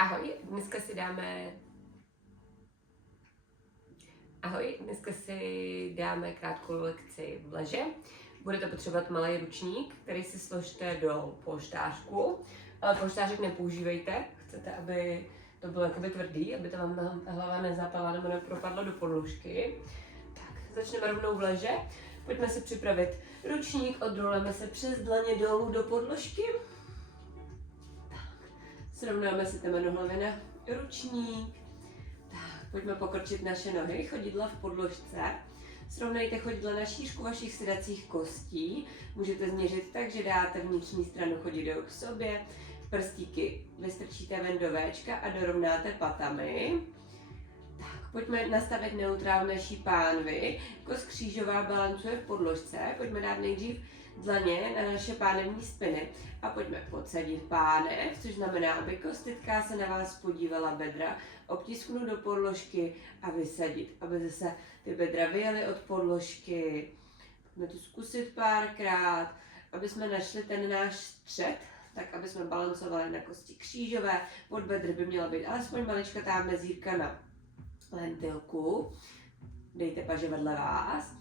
Ahoj, dneska si dáme krátkou lekci v leže. Budete potřebovat malý ručník, který si složte do polštářku, ale polštářek nepoužívejte, chcete, aby to bylo jakoby tvrdý, aby to vám hlava nezapala nebo nepropadla do podložky. Tak, začneme rovnou v leže. Pojďme si připravit ručník, odroleme se přes dlaně dolů do podložky. Srovnáme si temeno hlavy na ručník. Tak, pojďme pokrčit naše nohy, chodidla v podložce. Srovnejte chodidla na šířku vašich sedacích kostí. Můžete změřit tak, že dáte vnitřní stranu chodidel k sobě. Prstíky vystrčíte ven do Včka a dorovnáte patami. Tak, pojďme nastavit neutrál naší pánvy. Kost křížová balancuje v podložce. Pojďme dát nejdřív dlaně na naše pánevní spiny a pojďme podsadit pánev, což znamená, aby kostitká se na vás podívala bedra, obtisknu do podložky a vysadit, aby zase ty bedra vyjely od podložky. Pojďme to zkusit párkrát, aby jsme našli ten náš střed, tak aby jsme balancovali na kosti křížové, pod bedry by měla být alespoň maličkatá mezírka na lentilku. Dejte paže vedle vás.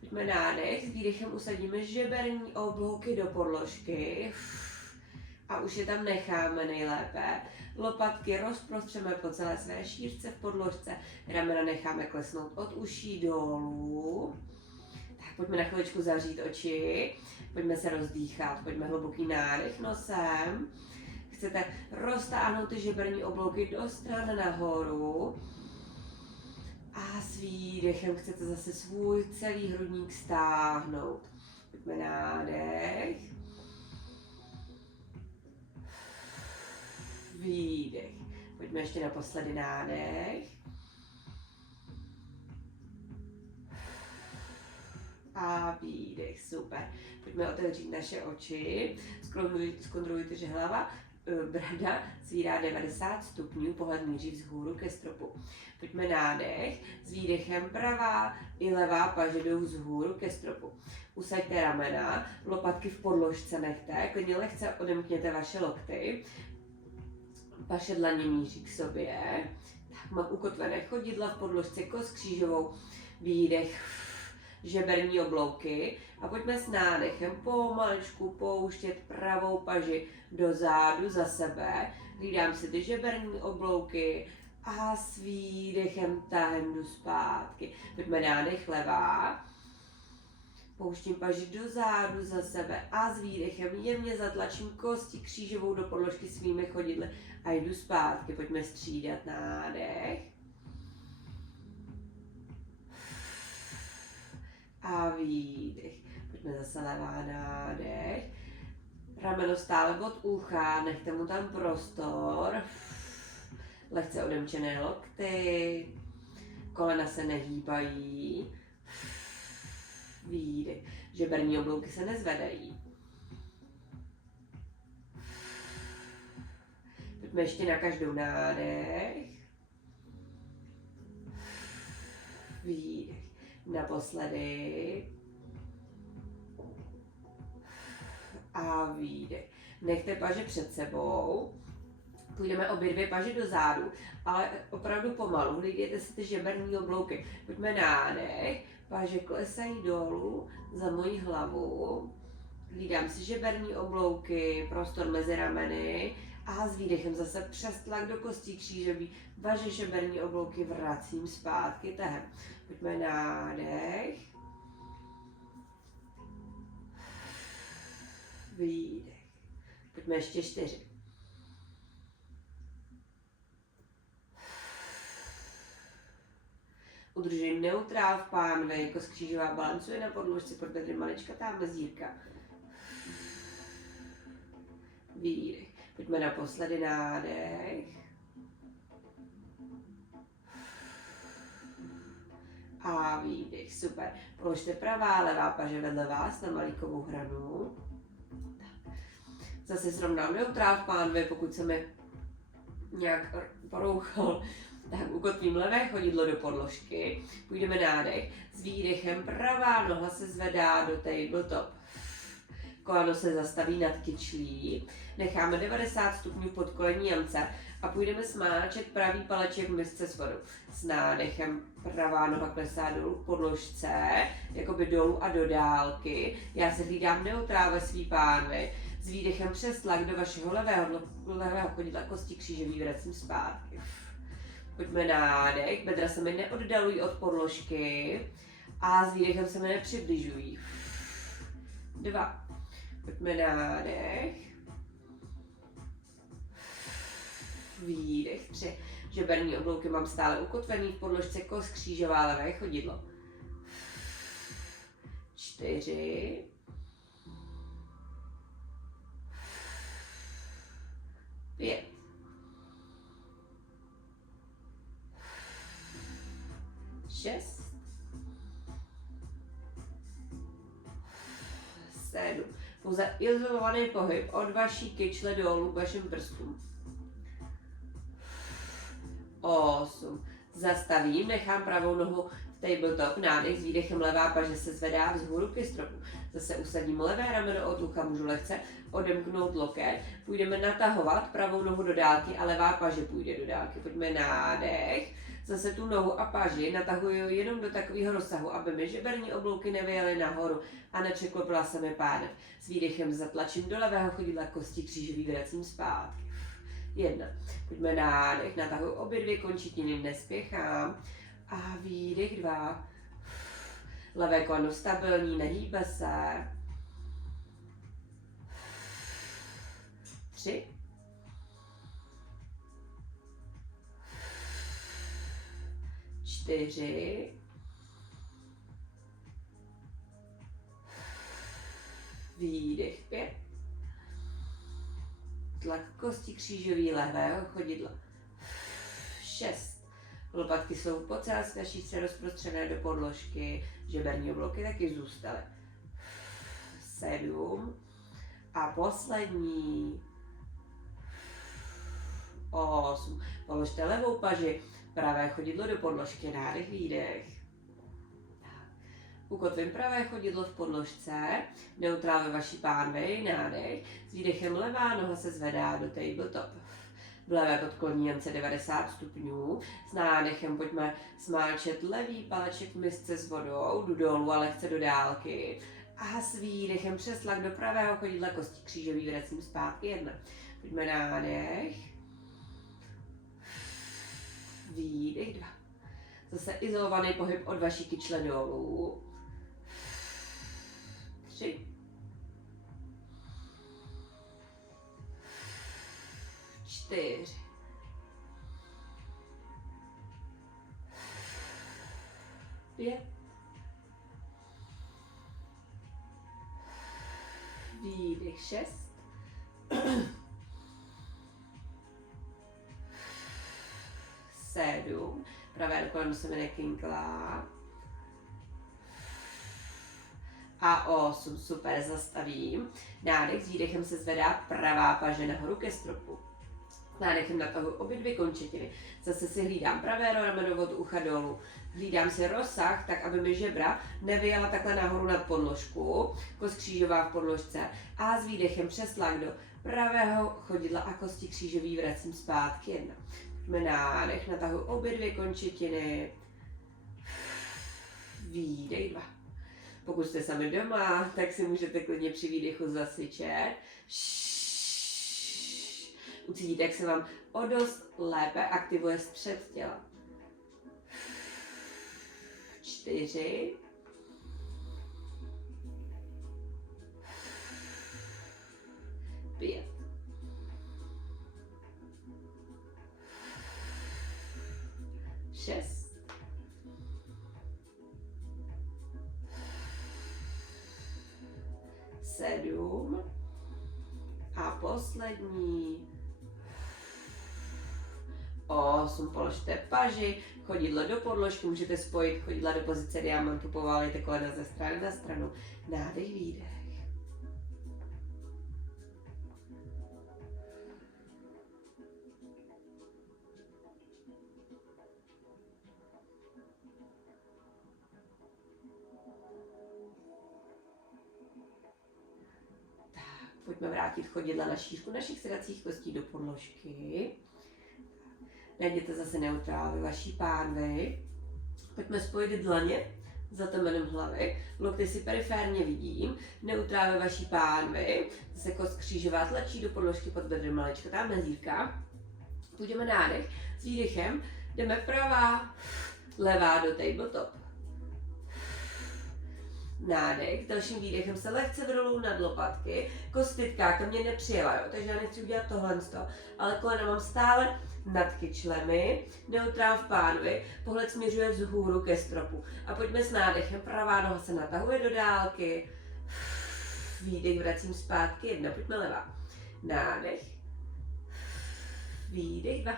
Pojďme nádech, s výdechem usadíme žeberní oblouky do podložky a už je tam necháme nejlépe. Lopatky rozprostřeme po celé své šířce v podložce, ramena necháme klesnout od uší dolů. Tak pojďme na chviličku zavřít oči, pojďme se rozdýchat, pojďme hluboký nádech nosem. Chcete roztáhnout ty žeberní oblouky do stran nahoru. A s výdechem chcete zase svůj celý hrudník stáhnout. Pojďme nádech. Výdech. Pojďme ještě naposledy nádech. A výdech, super. Pojďme otevřít naše oči. Zkontrolujte, že hlava, brada svírá 90 stupňů, pohled míří vzhůru ke stropu. Pojďme nádech, s výdechem pravá i levá paže jdou vzhůru ke stropu. Usaďte ramena, lopatky v podložce nechte, klidně lehce odemkněte vaše lokty. Vaše dlaně míří k sobě. Tak, mám ukotvené chodidla v podložce, kost křížovou, výdech, žeberní oblouky a pojďme s nádechem pomaličku pouštět pravou paži do zádu za sebe. Hlídám si ty žeberní oblouky a s výdechem tahem jdu zpátky. Pojďme nádech levá. Pouštím paži do zádu za sebe a s výdechem jemně zatlačím kosti křížovou do podložky svými chodidly a jdu zpátky. Pojďme střídat nádech. A výdech. Pojďme zase levá nádech. Rameno stále od ucha, nechte mu tam prostor. Lehce odemčené lokty. Kolena se nehýbají. Výdech. Žeberní oblouky se nezvedají. Pojďme ještě na každou nádech. Výdech. Naposledy. A výdech. Nechte paže před sebou. Půjdeme obě dvě paže do zádu, ale opravdu pomalu. Hlídejte si ty žeberní oblouky. Pojďme nádech. Paže klesají dolů za moji hlavu. Hlídám si žeberní oblouky, prostor mezi rameny. A s výdechem zase přes tlak do kostí křížový. Vaše žeberní oblouky vracím zpátky tahem. Pojďme nádech. Výdech. Pojďme ještě 4. Udržím neutrál v pánvi, kost křížová balancuje na podložce, pod bedry maličkatá mezírka. Výdech. Pojďme naposledy nádech. A výdech, super. Položte pravá, levá paže vedle vás na malíkovou hranu. Zase srovnám neutrál v pánvi, pokud se mi nějak porouchal, tak ukotvím levé chodidlo do podložky. Půjdeme nádech. S výdechem pravá noha se zvedá do tabletop. koleno se zastaví nad kyčlí, necháme 90 stupňů pod kolení jamce a půjdeme smáčet pravý paleček v misce s vodou. S nádechem pravá noha klesá dolů k podložce, jakoby dolů a do dálky. Já se hlídám neutrál ve svý pánvi. S výdechem přes tlak do vašeho levého chodidla kosti křížový vracím zpátky. Pojďme nádech, bedra se mi neoddalují od podložky a s výdechem se mi nepřibližují. 2. Pojďme nádech. Výdech. 3. Žeberní oblouky mám stále ukotvený v podložce, kost křížová levé chodidlo. 4. 5. 6. 7. Pouze izolovaný pohyb od vaší kyčle dolů k vašim prstům. 8. Zastavím, nechám pravou nohu v tabletop, nádech, s výdechem levá paže se zvedá vzhůru ke stropu. Zase usadím levé rameno od ucha, můžu lehce odemknout loket. Půjdeme natahovat pravou nohu do dálky a levá paže půjde do dálky. Pojďme nádech. Zase tu nohu a paži natahuji jenom do takového rozsahu, aby mi žeberní oblouky nevyjely nahoru a nepřeklopila se mi pánev. S výdechem zatlačím do levého chodidla, kosti křížový vracím zpátky. 1. Pojďme nádech, natahuji obě dvě končetiny, nespěchám. A výdech 2. Levé koleno stabilní, nehýbe se. 3. 4. 5. Tlak kosti křížový levého chodidla. 6. Lopatky jsou po celé své rozprostřené do podložky, žeberní oblouky taky zůstaly. 7. A poslední. 8. Položte levou paži, pravé chodidlo do podložky, nádech, výdech. Ukotvím pravé chodidlo v podložce, neutrál ve vaší pánvi, nádech. S výdechem levá noha se zvedá do tabletop. V levé podkloní jamce 90 stupňů. S nádechem pojďme smáčet levý paleček v misce s vodou, jdu dolů a lehce do dálky. A s výdechem přes tlak do pravého chodidla, kosti křížový vracím zpátky. 1. Pojďme nádech. Výdech 2. Zase izolovaný pohyb od vaší kyčle dolů. 3. 4. 5. Výdech 6. 7. Pravé koleno se mi nekinklá. A 8. Super, zastavím. Nádech, s výdechem se zvedá pravá paže nahoru ke stropu. Nádechem natahuji obě dvě končetiny. Zase si hlídám pravé rameno od ucha dolů. Hlídám si rozsah, tak aby mi žebra nevyjela takhle nahoru nad podložku. Kost křížová v podložce. A s výdechem přes tlak do pravého chodidla a kosti křížový vracím zpátky. 1. Pojďme nádech, natahuji obě dvě končetiny. Výdech 2. Pokud jste sami doma, tak si můžete klidně při výdechu zasyčet. Ucítíte, jak se vám o dost lépe aktivuje střed těla. 4. 5. 6. 7. A poslední. 8. Položte paži, chodidlo do podložky, můžete spojit chodidla do pozice diamantu, povalejte kolena ze strany na stranu. Nádech, výdech. Pojďme vrátit chodidla na šířku našich sedacích kostí do podložky. Najděte zase neutrál ve vaší pánvi. Pojďme spojit dlaně za temenem hlavy. Lokty si periférně vidím. Neutrál ve vaší pánvi. Zase kost křížová tlačí do podložky pod bedrem maličkatá mezírka. Půjdeme nádech. S výdechem jdeme pravá, levá do tabletop. Nádech, dalším výdechem se lehce vrolu nad lopatky, kostitka ke mně nepřijela, jo? Takže já nechci udělat tohle, ale kolena mám stále nad kyčlemi, neutrál v pánvi, pohled směřuje vzhůru ke stropu. A pojďme s nádechem, pravá noha se natahuje do dálky, výdech vracím zpátky, 1, pojďme levá. Nádech, výdech, 2,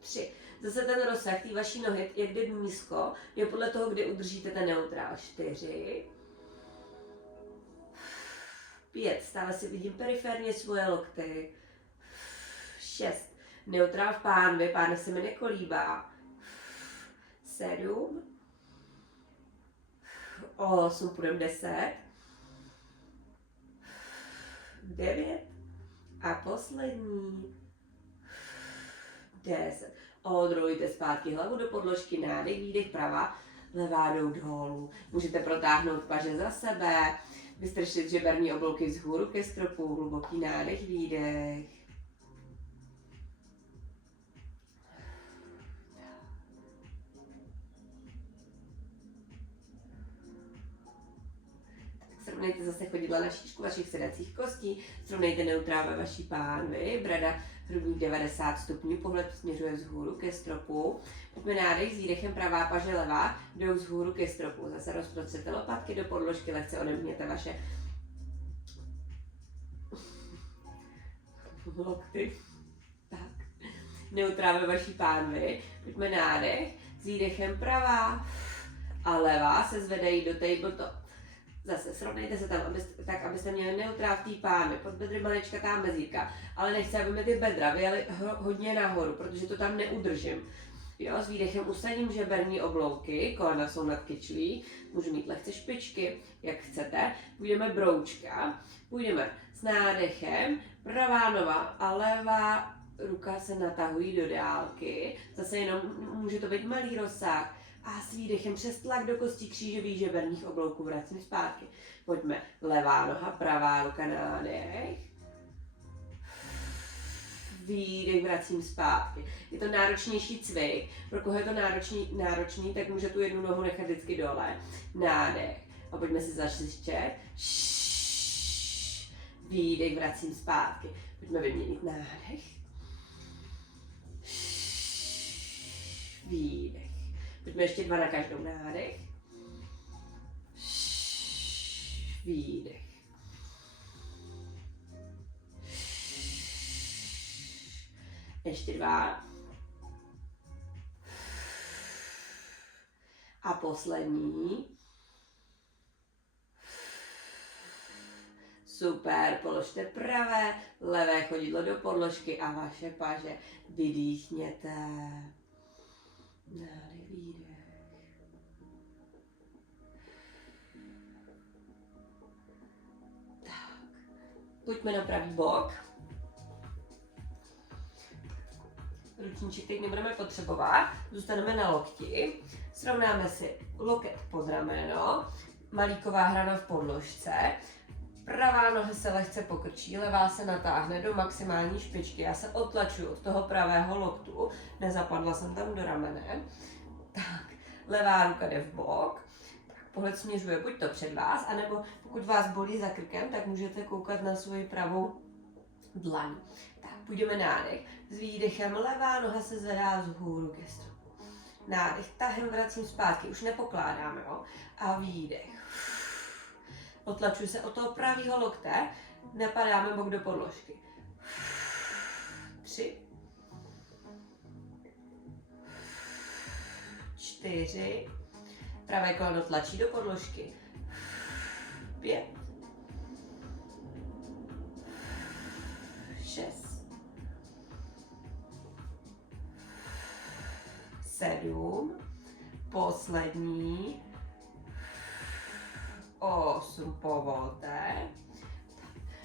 3. Zase ten rozsah té vaší nohy, jak jde nízko, je podle toho, kdy udržíte ten neutrál. 4, 5, stále si vidím periférně svoje lokty. 6, neutrál v pánvi, pánev se mi nekolíbá. 7, 8, půjdeme 10, 9 a poslední 10. Odrojte zpátky hlavu do podložky, nádech, výdech, pravá, levá jdou dolů. Můžete protáhnout paže za sebe, vystrčit žeberní oblouky vzhůru ke stropu, hluboký nádech, výdech. Srovnejte zase chodidla na šířku vašich sedacích kostí, srovnejte neutrál ve vaší pánvi, brada hrudník 90 stupňů, pohled směřuje vzhůru ke stropu. Pojďme nádech, s výdechem pravá paže levá, jdou vzhůru ke stropu. Zase rozprostřete lopatky do podložky, lehce odemkněte vaše lokty. Tak. Neutrál ve vaší pánvi. Pojďme nádech, s výdechem pravá a levá se zvedají do tabletop. Zase srovnejte se tam, abyste měli neutrál v té pánvi, pod bedry maličkatá mezírka, ale nechci, aby mi ty bedra vyjeli hodně nahoru, protože to tam neudržím. Jo, s výdechem usadím žeberní oblouky, kolena jsou nad kyčlí, můžu mít lehce špičky, jak chcete. Půjdeme broučka, půjdeme s nádechem, pravá nova a levá ruka se natahují do dálky, zase jenom může to být malý rozsah. A s výdechem přes tlak do kostí křížových žeberních oblouků vracím zpátky. Pojďme, levá noha, pravá ruka, nádech. Výdech, vracím zpátky. Je to náročnější cvik. Pro koho je to náročný, tak může tu jednu nohu nechat vždycky dole. Nádech. A pojďme si zašištět. Výdech, vracím zpátky. Pojďme vyměnit nádech. Výdech. Pojďme ještě 2 na každou, nádech. Výdech. Ještě 2. A poslední. Super, položte pravé, levé chodidlo do podložky a vaše paže vydýchněte. Nádech, výdech. Tak, pojďme na pravý bok. Ručníček teď nebudeme potřebovat, zůstaneme na lokti. Srovnáme si loket pod rameno, malíková hrana v podložce. Pravá noha se lehce pokrčí, levá se natáhne do maximální špičky. Já se odtlačuju od toho pravého loktu, nezapadla jsem tam do ramene. Tak, levá ruka jde v bok, tak pohled směřuje buď to před vás, anebo pokud vás bolí za krkem, tak můžete koukat na svoji pravou dlaň. Tak, půjdeme nádech. S výdechem levá noha se zvedá vzhůru ke stropu. Nádech, tahem vracím zpátky, už nepokládáme, jo? A výdech. Otlačuji se od toho pravého lokte, napadáme bok do podložky. 3, 4, pravé koleno tlačí do podložky. 5, 6, 7, poslední, 8. 8, povolte.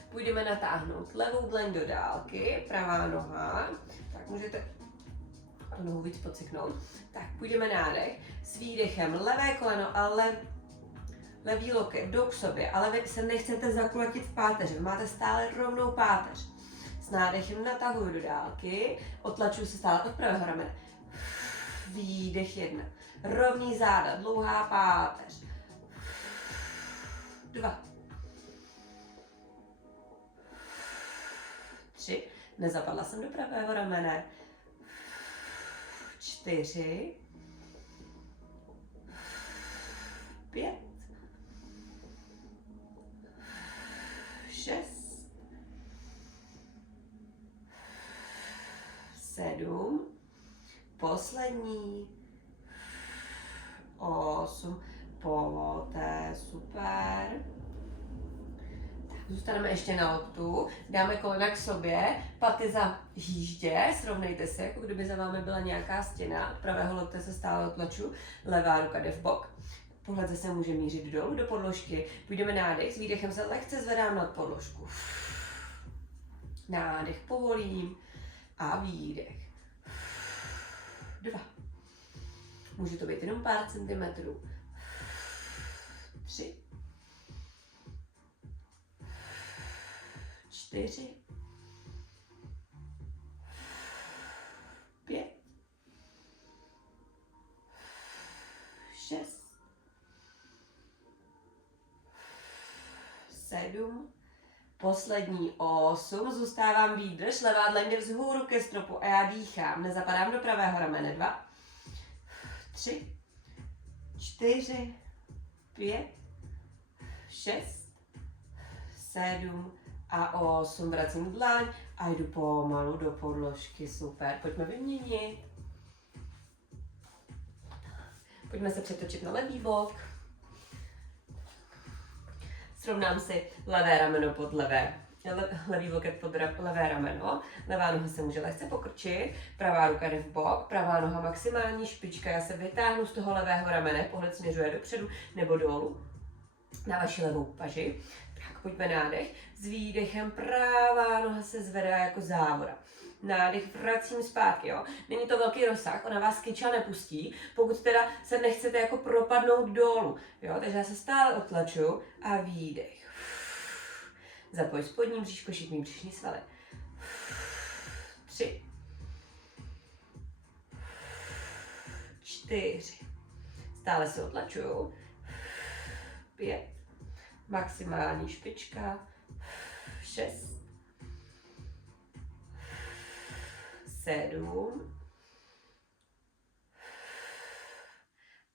Půjdeme natáhnout levou dlaň do dálky, pravá noha, tak můžete tu nohu víc pociknout. Tak půjdeme nádech, s výdechem levé koleno a levý loket jdou k sobě, ale vy se nechcete zakulatit v páteři, vy máte stále rovnou páteř. S nádechem natahuju do dálky, otlačuju se stále od pravého ramene. Výdech 1, rovný záda, dlouhá páteř. 2, 3, nezapadla jsem do pravého ramene. 4, 5, 6, 7, poslední, 8, povolte, super. Zůstaneme ještě na loktu, dáme kolena k sobě, paty za hýždě, srovnejte se, jako kdyby za vámi byla nějaká stěna, od pravého lokte se stále otlaču, levá ruka jde v bok, pohled zase může mířit dolů do podložky, půjdeme nádech, s výdechem se lehce zvedám nad podložku, nádech povolím a výdech, 2, může to být jenom pár centimetrů, 3, 4, 5, 6, 7, poslední 8, zůstávám výdrž, levá dlaň jde vzhůru ke stropu a já dýchám, nezapadám do pravého ramene, 2, 3, 4, 5, 6, 7 a 8, vracím dlaň a jdu pomalu do podložky, super, pojďme vyměnit. Pojďme se přetočit na levý bok. Srovnám si levé rameno pod levý loket pod levé rameno, levá noha se může lehce pokrčit, pravá ruka jde v bok, pravá noha maximální špička, já se vytáhnu z toho levého ramene, pohled směřuje dopředu nebo dolů na vaši levou paži. Tak pojďme nádech, s výdechem pravá noha se zvedá jako závora. Nádech, vracím zpátky, jo. Není to velký rozsah, ona vás kyča nepustí, pokud teda se nechcete jako propadnout dolů, jo. Takže já se stále otlaču a výdech. Zapoj spodní bříško, šikmý břišní svaly. 3, 4, stále se otlačuju. 5, maximální špička. 6, 7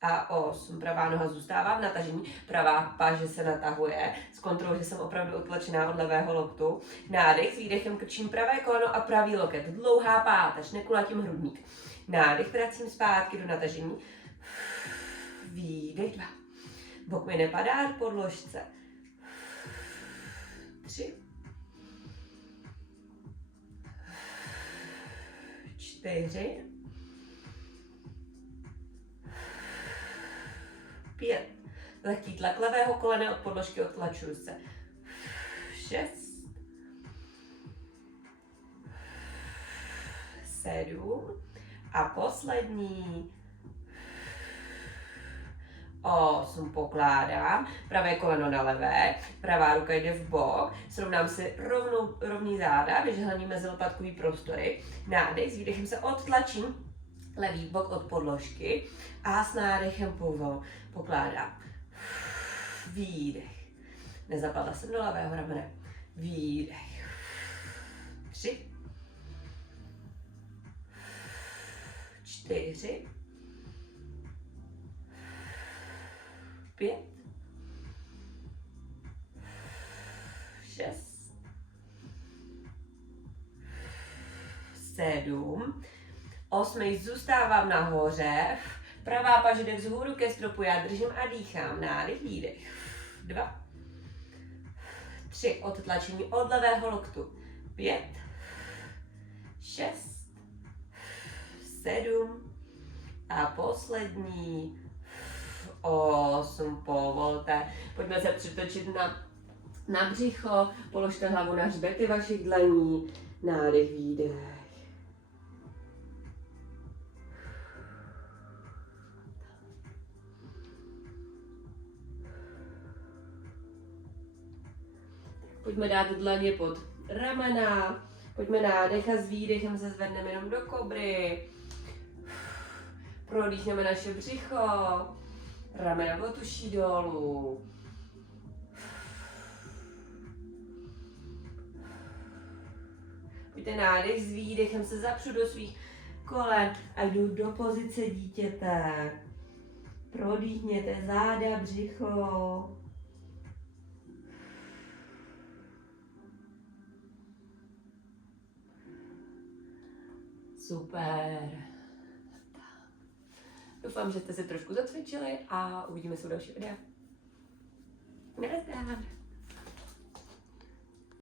a 8. Pravá noha zůstává v natažení, pravá paže se natahuje. S kontrolou, že jsem opravdu otlačená od levého loktu. Nádech, s výdechem krčím pravé koleno a pravý loket. Dlouhá páteř, nekulatím hrudník. Nádech, vracím zpátky do natažení. Výdech 2. Bok mi nepadá k podložce. 3, 4, 5. Lehký tlak levého kolene od podložky, odtlačuju se. 6, 7 a poslední 8, pokládám, pravé koleno na levé, pravá ruka jde v bok, srovnám si rovný záda, vyžehlení mezilopatkový prostory, nádech, s výdechem se odtlačím levý bok od podložky a s nádechem pomalu pokládám. Výdech, nezapadla jsem do levého ramene, výdech, 3, 4, 5, 6, 7, 8, zůstávám nahoře, pravá paže jde vzhůru ke stropu, já držím a dýchám, nádech, výdech, 2, 3, odtlačení od levého loktu, 5, 6, 7 a poslední 8, povolte. Pojďme se přitočit na břicho, položte hlavu na hřbety vašich dlaní, nádech, výdech. Pojďme dát dlaně pod ramena, pojďme nádech a s výdechem se zvedneme jenom do kobry. Prodýchneme naše břicho, ramena otuší dolů. Pojďte nádech s výdechem se zapřu do svých kolen a jdu do pozice dítěte. Prodýchněte záda, břicho. Super. Doufám, že jste se trošku zacvičili a uvidíme se u dalšího videa. Nazdar.